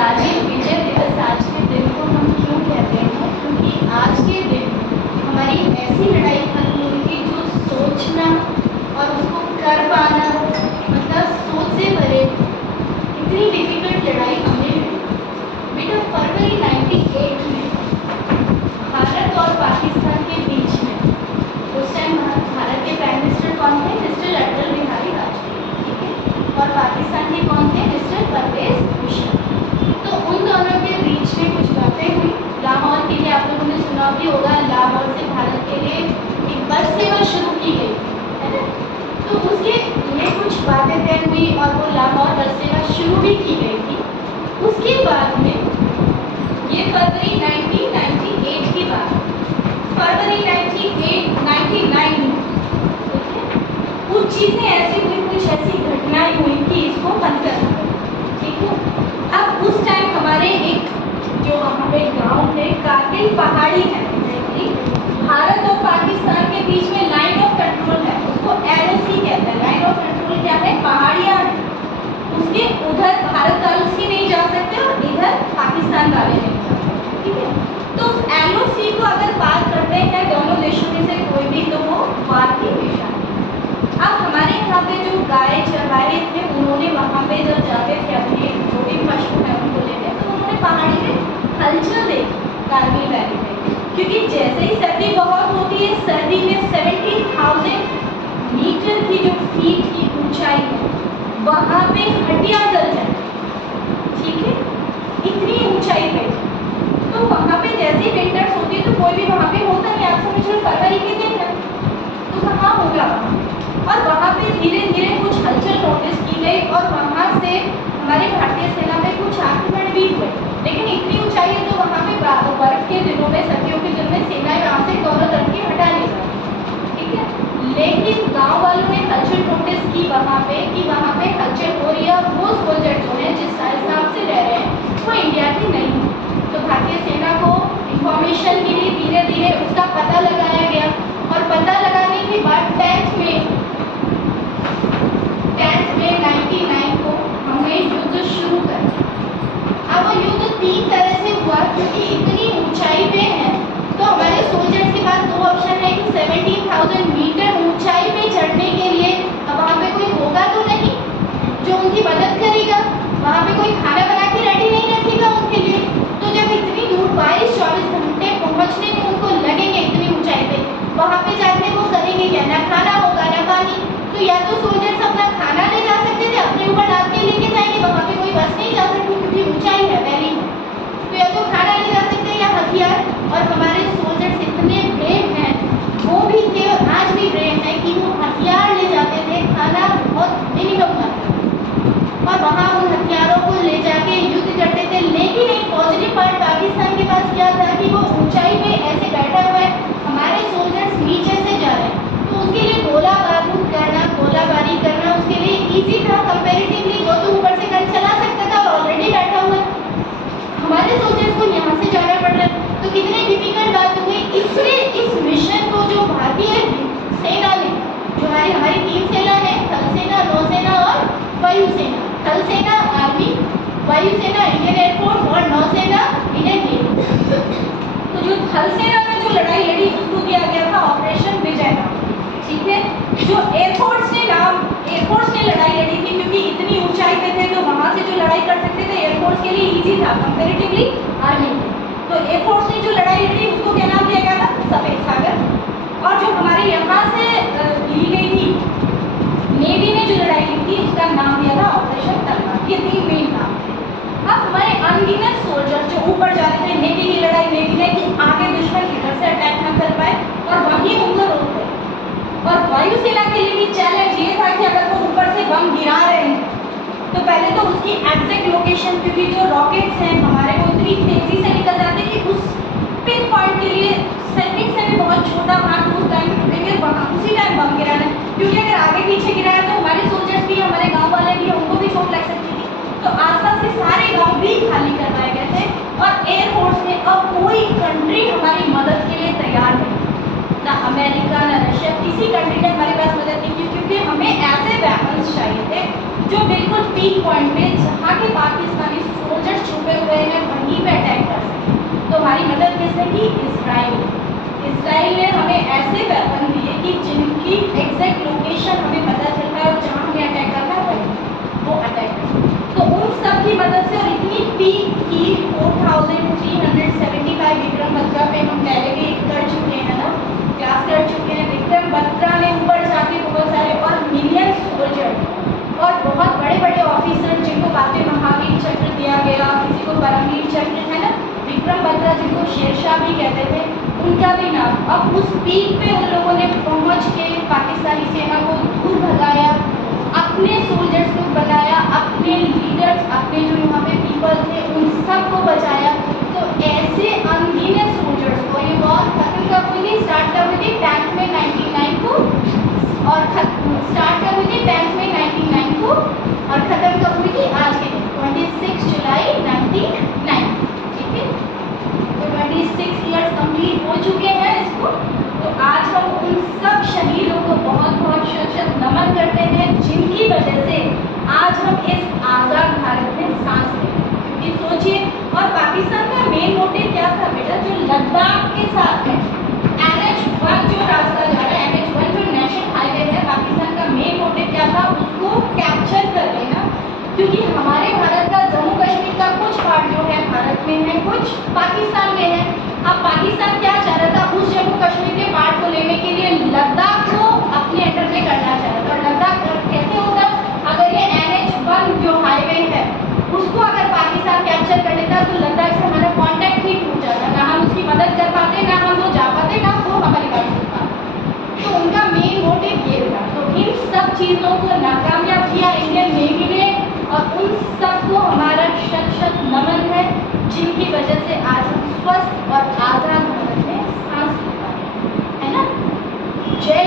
कारगिल विजय दिवस आज के दिन को हम क्यों कहते हैं? क्योंकि आज के दिन हमारी ऐसी लड़ाई खत्म हुई थी जो सोचना और उसको कर पाना, मतलब सोच से परे इतनी डिफिकल्ट लड़ाई हमने लड़ी। बेटा फरवरी 98 में भारत और पाकिस्तान के बीच में, उस टाइम भारत के प्राइम मिनिस्टर कौन थे? मिस्टर अटल बिहारी वाजपेयी, ठीक है, और पाकिस्तान के कौन थे? मिस्टर परवेज मुशर्रफ। तो उन दोनों के बीच में कुछ बातें हुई। लाहौर के लिए आप लोगों ने सुना भी होगा, लाहौर से भारत के लिए एक बस सेवा शुरू की गई थी, है ना? तो उसके लिए कुछ बातें तय हुई और वो लाहौर बस सेवा शुरू भी की गई थी। उसके बाद में ये फरवरी 1998 की बात, फरवरी 1999 में कुछ चीज़ें ऐसी हुई, कुछ ऐसी घटनाएं हुई कि इसको बंद करना पड़ा, ठीक है। अब उस टाइम हमारे एक जो वहाँ पे गांव थे, कारगिल पहाड़ी है, भारत और पाकिस्तान के बीच में लाइन ऑफ कंट्रोल है, उसको LOC कहते हैं। लाइन ऑफ कंट्रोल क्या है? पहाड़ियाँ हैं, उसके उधर भारत वाले नहीं जा सकते और इधर पाकिस्तान वाले नहीं जा सकते, ठीक है। तो LOC को अगर बात करते हैं दोनों देशों में से कोई भी, तो वो वार की निशानी। अब हमारे यहाँ पे जो गाय चराए थे, उन्होंने वहाँ पे जब जाते थे अपने जो भी पशु है उनको लेते, तो उन्होंने पहाड़ी में हलचल देखी कारगिल वैली में, क्योंकि जैसे ही सर्दी बहुत होती है, सर्दी में 70,000 मीटर की जो फीट की ऊंचाई है वहाँ पे हड्डियाँ गल जाती, ठीक है, इतनी ऊंचाई पे। तो वहाँ पे जैसी विंटर्स होती है तो कोई भी वहाँ पे होता नहीं, आप समझ लो फरवरी के दिन है तो कहाँ होगा वहाँ। और वहाँ पे धीरे धीरे कुछ हलचल नोटिस की गई और वहाँ से हमारी भारतीय सेना में कुछ आक्रमण भी हुए, लेकिन इतनी ऊंचाई है तो वहाँ पे बर्फ के दिनों में, सर्दियों के दिनों में सेनाएं वहाँ से दोनों तरफ की हटा ले जाती, ठीक है। लेकिन गांव वालों ने हलचल नोटिस की वहाँ पे कि वहाँ पे हलचल हो रही है और वो सोल्जर जो है जिस हिसाब से रह रहे हैं वो इंडिया की नहीं है। तो भारतीय सेना को इंफॉर्मेशन मिली, धीरे धीरे उसका पता लगाया गया और पता लगाने के बाद 10th में 99 को हमने युद्ध शुरू कर दिया। अब वो युद्ध 3 तरह से हुआ, क्योंकि इतनी ऊंचाई पे है तो हमारे सोल्जर्स के पास 2 ऑप्शन है कि 17,000 मीटर ऊंचाई पे चढ़ने के लिए अब वहाँ पे कोई होगा तो नहीं जो उनकी मदद करेगा, वहाँ पे कोई खाना बना के रेडी नहीं रखेगा उनके लिए। तो जब इतनी दूर 22-24 घंटे पहुँचने में उनको लगेंगे इतनी ऊंचाई पे, वहाँ पे जाके वो करेंगे क्या? ना खाना होगा ना पानी। तो या तो सोल्जर्स अपना खाना ले जा सकते थे, अपने ऊपर लाद के लेके जाएंगे, वहाँ पे कोई बस नहीं जा सकती क्योंकि ऊंचाई है, वैली है। तो या तो खाना ले जा सकते हैं या हथियार। और हमारे सोल्जर्स इतने ब्रेव हैं, वो भी थे और आज भी ब्रेव हैं कि वो हथियार ले जाते थे, खाना बहुत मिनिमम मात्रा में, और वहाँ उन हथियारों को ले जाके युद्ध करते थे। लेकिन एक पॉजिटिव पार्ट पाकिस्तान के पास क्या था कि वो ऊंचाई पे ऐसे बैठा हुआ है, हमारे सोल्जर्स नीचे से जा रहे हैं, तो उसके लिए गोला बारूद करना, गोलाबारी करना उसके लिए इजी था कंपैरेटिवली। वो तो ऊपर से गन चला सकता था और ऑलरेडी बैठा हुआ है, हमारे सोल्जर्स को यहाँ से जाना पड़ रहा है। तो कितनी डिफिकल्ट बात हुई। इसलिए इस मिशन को जो भारतीय सेना ने, जो हमारी 3 सेना है, थल सेना, नौसेना और वायुसेना, थल सेना आर्मी, वायुसेना इंडियन एयरफोर्स और नौसेना इंडियन नेवी। तो जो थल सेना में जो लड़ाई लड़ी उसको दिया गया था ऑपरेशन विजय नाम, ठीक है। जो एयरफोर्स ने लड़ाई लड़ी थी, क्योंकि इतनी ऊंचाई पे थे तो वहाँ से जो लड़ाई कर सकते थे एयरफोर्स के लिए इजी था कंपैरेटिवली आर्मी के। तो एयरफोर्स ने जो लड़ाई लड़ी उसको क्या नाम दिया गया था? सफेद सागर। और जो हमारे यहाँ से ली गई थी नेवी ने जो लड़ाई ली थी उसका नाम दिया था ऑपरेशन तलवार। ये 3 मेन नाम थे। अब हमारे अनगिनत सोल्जर जो ऊपर जा रहे थे, नेवी की लड़ाई नेवी ने कि आगे दुश्मन इधर से अटैक न कर पाए और वहीं उनको रोक गए। और वायुसेना के लिए भी चैलेंज ये था कि अगर वो ऊपर से बम गिरा रहे हैं तो पहले तो उसकी एग्जैक्ट लोकेशन, क्योंकि जो रॉकेट्स हैं हमारे वो इतनी तेजी से निकल जाते कि उस पिन पॉइंट के लिए सेटिंग से भी बहुत छोटा भाग उस टाइम में टूटेंगे, वहाँ उसी टाइम बम गिराना है। क्योंकि अगर आगे पीछे गिराया तो हमारे सोल्जर्स भी, हमारे गाँव वाले भी, उनको भी चोट लग सकती थी। तो आसपास के सारे गाँव भी खाली करवाए गए थे और एयरफोर्स में अब कोई कंट्री हमारी मदद के लिए तैयार नहीं, ना अमेरिका ना रशिया, किसी कंट्री ने हमारे पास मदद नहीं की, क्योंकि हमें ऐसे वेपन्स चाहिए थे जो बिल्कुल पीक पॉइंट पे, जहाँ के पाकिस्तानी सोल्जर्स छुपे हमारी मदद किसने की? इजराइल। इजराइल ने हमें ऐसे वेपन दिए कि जिनकी एग्जैक्ट लोकेशन हमें पता चलता है और जहाँ हमें अटैक करना है वो अटैक। तो उन सब की मदद से और इतनी पीक की 4375 विक्रम बत्रा पे हम पहले भी कर चुके हैं ना, क्लास कर चुके हैं। विक्रम बत्रा ने ऊपर जाके बहुत सारे और मिलियन सोल्जर और बहुत बड़े बड़े ऑफिसर जिनको बाद में महावीर चक्र दिया गया, किसी को परमवीर चक्र, है ना, विक्रम बत्रा जिनको शेरशाह भी कहते थे, उनका भी नाम। अब उस पीक पे उन लोगों ने पहुंच के पाकिस्तानी सेना को दूर भगाया, अपने सोल्जर्स को बनाया, अपने लीडर्स, अपने जो यहाँ पे पीपल थे उन सबको बचाया। तो ऐसे अनगिनत सोल्जर्स को ये वॉर खत्म कब हुई थी? स्टार्ट कब हुई थी? 10 में 99 को, और स्टार्ट कब हुई थी? 10 में 99 को, और खत्म कब हुई थी? आज के दिन 26 जुलाई 1990। ठीक है, तो 26 ईयर्स कंप्लीट हो चुके हैं इसको। तो आज हम उन सब शहीदों को बहुत बहुत शत नमन करते हैं जिनकी वजह से आज हम इस आज़ाद भारत में सांस ले रहे हैं। क्योंकि सोचिए, और पाकिस्तान का मेन मोटिव क्या था बेटा? जो लद्दाख के साथ है NH1 जो रास्ता जा रहा है, NH1 जो नेशनल हाईवे है, पाकिस्तान का मेन मोटिव क्या था? उसको कैप्चर कर लेना। क्योंकि हमारे भारत का जम्मू कश्मीर का कुछ पार्ट जो है भारत में है, कुछ पाकिस्तान में है। अब पाकिस्तान क्या चाह रहा था? उस जम्मू कश्मीर के पार्ट को लेने के लिए लद्दाख को अपने अंडर में करना चाह रहा था। और लद्दाख कैसे होगा? अगर ये NH1 जो हाईवे है उसको अगर पाकिस्तान कैप्चर कर लेता तो लद्दाख से हमारा कॉन्टैक्ट ही टूट जाता, ना हम उसकी मदद कर पाते, ना हम वो जा पाते, ना वो हमारी बात सुन पाते। तो उनका मेन मोटिव ये था। तो इन सब चीज़ों को नाकामयाब किया इंडियन नेवी ने, और उन सबको हमारा शत शत नमन है जिनकी वजह से आज हम स्वस्थ और आज़ाद भारत में सांस ले पा रहे हैं, है ना। जय